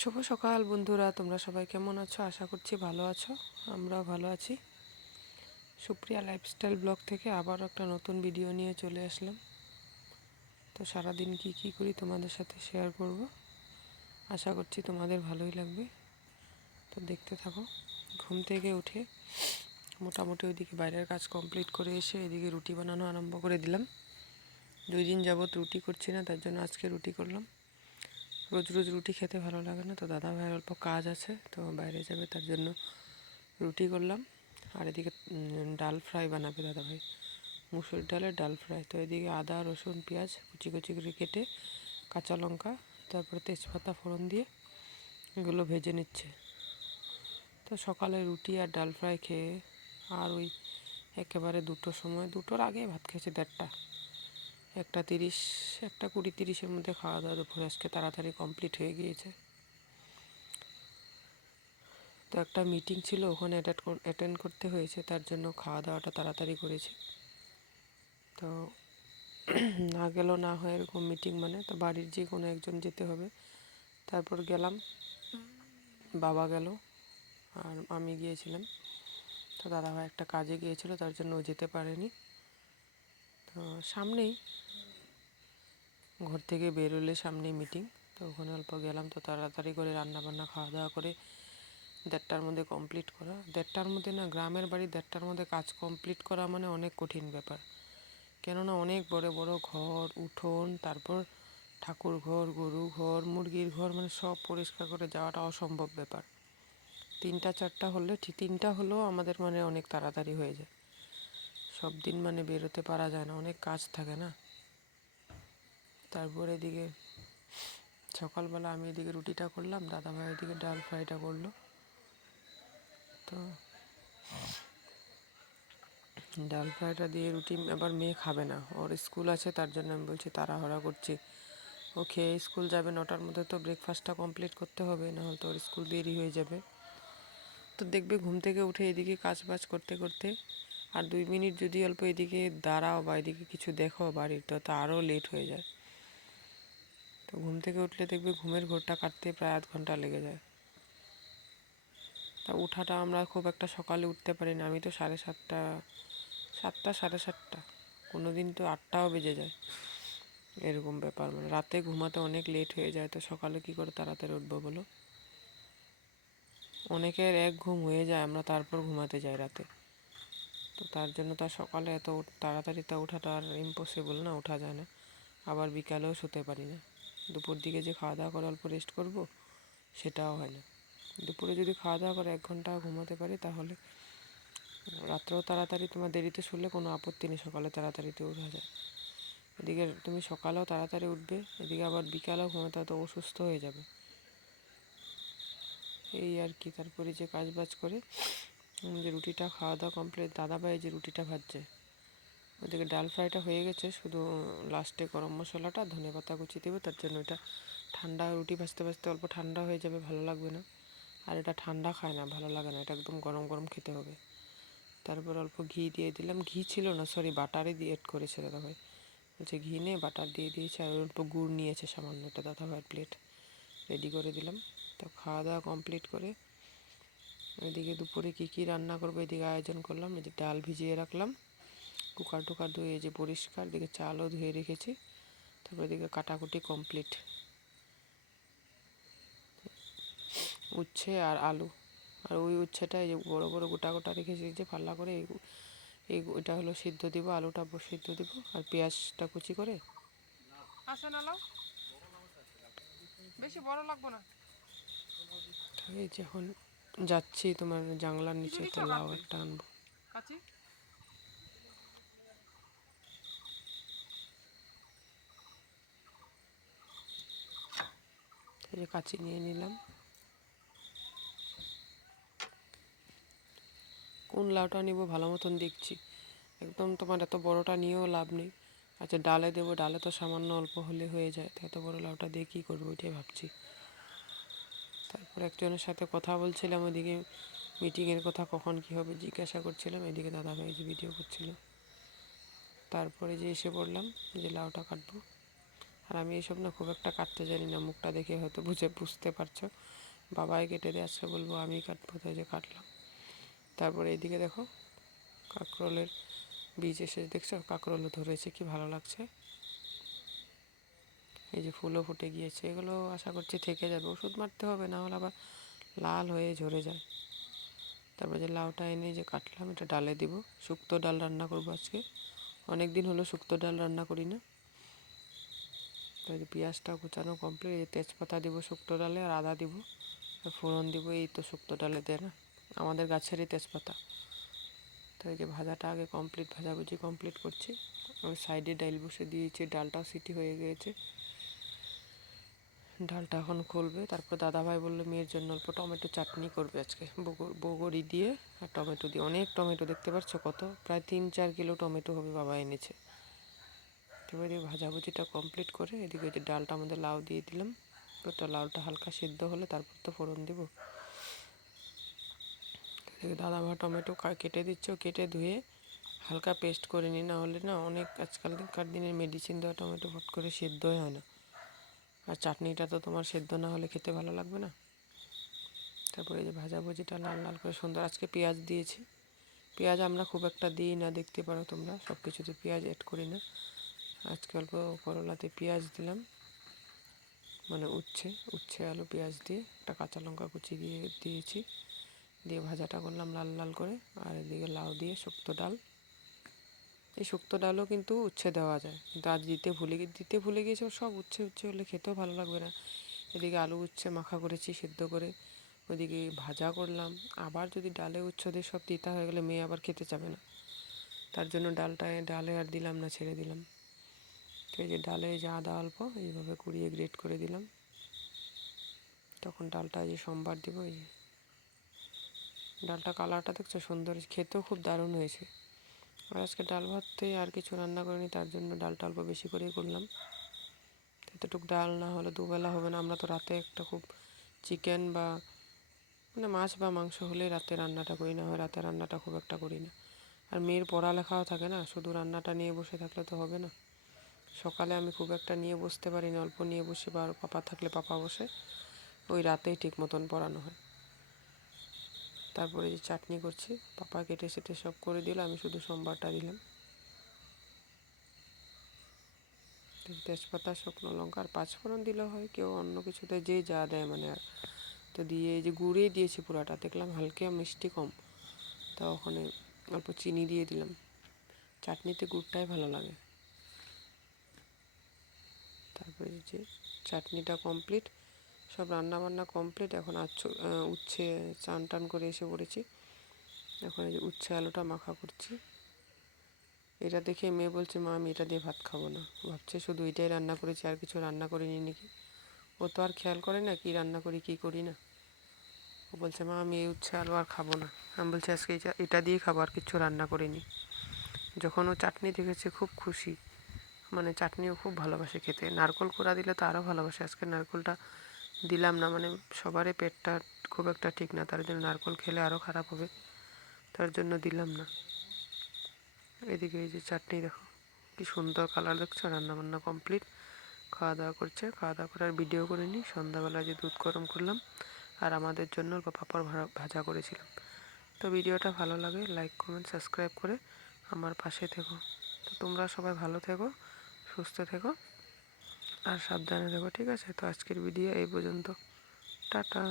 শুভ সকাল বন্ধুরা, তোমরা সবাই কেমন আছো? আশা করছি ভালো আছো। আমরাও ভালো আছি। সুপ্রিয়া লাইফস্টাইল ব্লগ থেকে আবার একটা নতুন ভিডিও নিয়ে চলে আসলাম। তো সারাদিন কি করি তোমাদের সাথে শেয়ার করব। আশা করছি তোমাদের ভালোই লাগবে। তো দেখতে থাকো। ঘুম থেকে উঠে মোটামুটি ওইদিকে বাইরের কাজ কমপ্লিট করে এসে এদিকে রুটি বানানো আরম্ভ করে দিলাম। 2 দিন যাবৎ রুটি করছি না, তার জন্য আজকে রুটি করলাম। রোজ রোজ রুটি খেতে ভালো লাগে না, তো দাদা ভাইয়ের অল্প কাজ আছে, তো বাইরে যাবে, তার জন্য রুটি করলাম। আর এদিকে ডাল ফ্রাই বানাবে দাদা ভাই, মুসুর ডালের ডাল ফ্রাই। তো এদিকে আদা রসুন পেঁয়াজ কুচি কুচি করে কেটে, কাঁচা লঙ্কা, তারপরে তেজপাতা ফোড়ন দিয়ে এগুলো ভেজে নিচ্ছে। তো সকালে রুটি আর ডাল ফ্রাই খেয়ে আর ওই একেবারে 2টোর সময়, 2টোর আগে ভাত খেয়েছি, 1:30, 1:30, 1:20-1:30-এর মধ্যে খাওয়া দাওয়া দুপুরে আজকে তাড়াতাড়ি কমপ্লিট হয়ে গিয়েছে। তো একটা মিটিং ছিল, ওখানে অ্যাটেন্ড করতে হয়েছে, তার জন্য খাওয়া দাওয়াটা তাড়াতাড়ি করেছি। তো না গেলেও না হয় এরকম মিটিং, মানে তো বাড়ির যে কোনো একজন যেতে হবে। তারপর গেলাম, বাবা গেল আর আমি গিয়েছিলাম। তো দাদাভাই একটা কাজে গিয়েছিল, তার জন্য ও যেতে পারেনি। তো সামনেই, ঘর থেকে বেরোলে সামনেই মিটিং, তো ওখানে অল্প গেলাম। তো তাড়াতাড়ি করে রান্না বান্না খাওয়া দাওয়া করে 1:30টার মধ্যে কমপ্লিট করা। 1:30টার মধ্যে না, গ্রামের বাড়ি 1:30টার মধ্যে কাজ কমপ্লিট করা মানে অনেক কঠিন ব্যাপার। কেননা অনেক বড় বড় ঘর, উঠোন, তারপর ঠাকুর ঘর, গরু ঘর, মুরগির ঘর, মানে সব পরিষ্কার করে যাওয়াটা অসম্ভব ব্যাপার। 3টা 4টা হলে, ঠিক 3টা হলেও আমাদের মানে অনেক তাড়াতাড়ি হয়ে যায়। সব দিন মানে বেরোতে পারা যায় না, অনেক কাজ থাকে না। তারপর এদিকে সকালবেলা আমি এদিকে রুটিটা করলাম, দাদাভাই এদিকে ডাল ফ্রাইটা করলো। তো ডাল ফ্রাইটা দিয়ে রুটি, আবার মেয়ে খাবে না, ওর স্কুল আছে, তার জন্য আমি বলছি তাড়াহুড়া করছি। ও খেয়ে স্কুল যাবে 9টার মধ্যে, তো ব্রেকফাস্টটা কমপ্লিট করতে হবে, নাহলে তো ওর স্কুল দেরি হয়ে যাবে। তো দেখবে ঘুম থেকে উঠে এদিকে কাজ বাজ করতে করতে আর 2 মিনিট যদি অল্প এদিকে দাঁড়াও বা এদিকে কিছু দেখো বাড়ির, তো আরও লেট হয়ে যায়। তো ঘুম থেকে উঠলে দেখবে ঘুমের ঘোরটা কাটতে প্রায় আধ ঘন্টা লেগে যায়। তা উঠাটা আমরা খুব একটা সকালে উঠতে পারি না। আমি তো 7:30, 7টা 7:30, কোনো দিন তো 8টাও বেজে যায়, এরকম ব্যাপার। মানে রাতে ঘুমাতে অনেক লেট হয়ে যায়, তো সকালে কী করে তাড়াতাড়ি উঠবো বলো? অনেকের এক ঘুম হয়ে যায়, আমরা তারপর ঘুমাতে যাই রাতে। তো তার জন্য তার সকালে এত তাড়াতাড়ি তা ওঠাটা আর ইম্পসিবল না, ওঠা যায় না। আবার বিকালেও শুতে পারি না। দুপুর দিকে যে খাওয়া দাওয়া করে অল্প রেস্ট করব, সেটাও হয় না। দুপুরে যদি খাওয়া দাওয়া করে 1 ঘন্টা ঘুমাতে পারি, তাহলে রাত্রেও তাড়াতাড়ি, তোমার দেরিতে শুলে কোনো আপত্তি নেই, সকালে তাড়াতাড়িতে ওঠা যায়। এদিকে তুমি সকালেও তাড়াতাড়ি উঠবে, এদিকে আবার বিকালেও ঘুমাতে তো অসুস্থ হয়ে যাবে, এই আর কি। তারপরে যে কাজ বাজ করে যে রুটিটা খাওয়া দাওয়া কমপ্লিট, দাদাভাই যে রুটিটা ভাজছে, ওদিকে ডাল ফ্রাইটা হয়ে গেছে, শুধু লাস্টে গরম মশলাটা ধনেপাতা কুচি দেবে, তার জন্য এটা ঠান্ডা, রুটি ভাজতে ভাজতে অল্প ঠান্ডা হয়ে যাবে, ভালো লাগবে না। আর এটা ঠান্ডা খায় না, ভালো লাগে না, এটা একদম গরম গরম খেতে হবে। তারপর অল্প ঘি দিয়ে দিলাম, ঘি ছিল না, সরি, বাটারে দিয়ে এড করেছে দাদাভাই, বলছে ঘি নিয়ে বাটার দিয়ে দিয়েছে। আর অল্প গুড় নিয়েছে সামান্য, একটা দাদাভাইয়ের প্লেট রেডি করে দিলাম। তো খাওয়া দাওয়া কমপ্লিট করে এদিকে দুপুরে কী রান্না করবো এদিকে আয়োজন করলাম। এই যে ডাল ভিজিয়ে রাখলাম, কুকার টুকার ধুয়ে যে পরিষ্কার, এদিকে চালও ধুয়ে রেখেছি। তারপর এদিকে কাটাকুটি কমপ্লিট, উচ্ছে আর আলু। আর ওই উচ্ছেটা এই যে বড়ো বড়ো গোটা গোটা রেখেছি যে পাল্লা করে, এটা হলো সিদ্ধ দিব, আলুটা সিদ্ধ দিব, আর পেঁয়াজটা কুচি করে আসে না, লাও বেশি বড় লাগবো না। এই যে এখন যাচ্ছি তোমার জানলার নিচে, তো লাউ একটা আনবো। এই যে কাঁচি নিয়ে নিলাম। কোন লাউটা নিব ভালো মতন দেখছি, একদম তোমার এত বড়টা নিয়েও লাভ নেই। আচ্ছা, ডালে দেবো, ডালে তো সামান্য অল্প হলে হয়ে যায়, এত বড় লাউটা দিয়ে কী করবো, ওইটাই ভাবছি। তারপর একজনের সাথে কথা বলছিলাম, ওইদিকে মিটিংয়ের কথা কখন কী হবে জিজ্ঞাসা করছিলাম, এদিকে দাদাভাই যে ভিডিও করছিল। তারপরে যে এসে পড়লাম যে লাউটা কাটবো। আর আমি এইসব না খুব একটা কাটতে জানি না, মুখটা দেখে হয়তো বুঝতে পারছো। বাবাই কেটে দিয়ে আজকে বলবো আমি কাটবো, তাই যে কাটলাম। তারপরে এইদিকে দেখো কাঁকরোলের বীজ এসে দেখছো, কাঁকরোলও ধরেছে, কি ভালো লাগছে। এই যে ফুলও ফুটে গিয়েছে, এগুলো আশা করছি থেকে যাবে, ওষুধ মারতে হবে, না হলে আবার লাল হয়ে ঝরে যায়। তারপরে যে লাউটা এনে যে কাটলাম, এটা ডালে দিব, শুক্তো ডাল রান্না করবো আজকে। অনেক দিন হলো শুক্তো ডাল রান্না করি না। তো যে পেঁয়াজটা কুচানো কমপ্লিট, এই তেজপাতা দিব শুক্তো ডালে, আর আদা দিব, আর ফোড়ন দিব। এই তো শুক্তো ডালে দেয় না, আমাদের গাছেরই তেজপাতা। তো এই যে ভাজাটা আগে কমপ্লিট, ভাজাভুজি কমপ্লিট করছি। ওই সাইডে ডাল বসে দিয়েছি, ডালটাও সিটি হয়ে গিয়েছে। ডালটা এখন খুলবে। তারপর দাদাভাই বললো মেয়ের জন্য অল্প টমেটো চাটনি করবে আজকে, বগরি দিয়ে আর টমেটো দিয়ে। অনেক টমেটো, দেখতে পাচ্ছ কত, প্রায় 3-4 কিলো টমেটো হবে, বাবা এনেছে। এবার এই ভাজাভুজিটা কমপ্লিট করে এদিকে যে ডালটা আমাদের লাউ দিয়ে দিলাম। ওটা লাউটা হালকা সিদ্ধ হলে তারপর তো ফোড়ন দেবো। দাদাভাই টমেটো কেটে দিচ্ছ, কেটে ধুয়ে হালকা পেস্ট করে নিই, না হলে না অনেক আজকালকার দিনের মেডিসিন দেওয়া টমেটো ফট করে সেদ্ধই হয় না। আর চাটনিটা তো তোমার সেদ্ধ না হলে খেতে ভালো লাগবে না। তারপরে এই যে ভাজাভুজিটা লাল লাল করে সুন্দর, আজকে পেঁয়াজ দিয়েছি। পেঁয়াজ আমরা খুব একটা দিই না, দেখতে পারো তোমরা, সব কিছুতে পেঁয়াজ অ্যাড করি না। আজকে অল্প করলাতে পেঁয়াজ দিলাম, মানে উচ্ছে আলু পেঁয়াজ দিয়ে, একটা কাঁচা লঙ্কা কুচি দিয়েছি, দিয়ে ভাজাটা করলাম লাল লাল করে। আর এদিকে লাউ দিয়ে শুক্তো ডাল। এই শুক্তো ডালও কিন্তু উচ্ছে দেওয়া যায়, কিন্তু আজ দিতে ভুলে গিয়েছি। সব উচ্ছে হলে খেতেও ভালো লাগবে না। এদিকে আলু উচ্ছে মাখা করেছি সিদ্ধ করে, ওইদিকে ভাজা করলাম। আবার যদি ডালে উচ্ছে দিয়ে সব তিতা হয়ে গেলে মেয়ে আবার খেতে চাবে না, তার জন্য ডালে আর দিলাম না, ছেড়ে দিলাম। তো এই যে ডালে যে আদা অল্প এইভাবে কুড়িয়ে গ্রেট করে দিলাম। তখন ডালটা এই যে সোমবার দিব। এই যে ডালটা কালারটা দেখছো সুন্দর, খেতেও খুব দারুণ হয়েছে। আর আজকে ডাল ভাততে আর কিছু রান্না করিনি, তার জন্য ডালটা অল্প বেশি করেই করলাম। এতটুকু ডাল না হলে দুবেলা হবে না। আমরা তো রাতে একটা খুব চিকেন বা মানে মাছ বা মাংস হলেই রাতে রান্নাটা করি, না হয় রাতে রান্নাটা খুব একটা করি না। আর মেয়ের পড়ালেখাও থাকে না, শুধু রান্নাটা নিয়ে বসে থাকলে তো হবে না। সকালে আমি খুব একটা নিয়ে বসতে পারি না, অল্প নিয়ে বসি, বা পাপা থাকলে পাপা বসে, ওই রাতেই ঠিক মতন পড়ানো হয়। তারপরে যে চাটনি করছি, পাপা কেটে সেটে সব করে দিল, আমি শুধু সোমবারটা দিলাম। তেজপাতা শুকনো লঙ্কা আর পাঁচফোড়ন দিলে হয়, কেউ অন্য কিছুতে যে যা দেয় মানে। আর তো দিয়ে এই যে গুঁড়িয়ে দিয়েছি পুরাটা, দেখলাম হালকা মিষ্টি কম, তা ওখানে অল্প চিনি দিয়ে দিলাম। চাটনিতে গুড়টাই ভালো লাগে। তারপরে যে চাটনিটা কমপ্লিট, সব রান্নাবান্না কমপ্লিট। এখন উচ্ছে চান টান করে এসে পড়েছি। এখন এই যে উচ্ছে আলুটা মাখা করছি। এটা দেখে মেয়ে বলছে মা আমি এটা দিয়ে ভাত খাবো না, ভাবছে শুধু এটাই রান্না করেছি, আর কিছু রান্না করিনি নাকি। ও তো আর খেয়াল করে না কী রান্না করি কী করি না। ও বলছে মা আমি এই উচ্ছে আলু আর খাবো না। আমি বলছি আজকে এটা দিয়ে খাবো, আর কিচ্ছু রান্না করিনি। যখন ও চাটনি দেখেছে খুব খুশি, মানে চাটনিও খুব ভালোবাসে খেতে। নারকেল কোড়া দিলে তো আরও ভালোবাসে। আজকে নারকেলটা দিলাম না, মানে সবারই পেটটা খুব একটা ঠিক না, তার জন্য নারকেল খেলে আরও খারাপ হবে, তার জন্য দিলাম না। এদিকে এই যে চাটনি দেখো কি সুন্দর কালার, দেখছো। রান্নাবান্না কমপ্লিট, খাওয়া দাওয়া করছে। খাওয়া দাওয়া করে আর ভিডিও করে নিই। সন্ধ্যাবেলা যে দুধ গরম করলাম, আর আমাদের জন্য পাঁপড় ভাজা করেছিলাম। তো ভিডিওটা ভালো লাগে লাইক কমেন্ট সাবস্ক্রাইব করে আমার পাশে থেকো। তো তোমরা সবাই ভালো থেকো, সুস্থ থেকো, আর সাবধানে থেকো, ঠিক আছে। তো আজকের ভিডিও এই পর্যন্ত, টাটা।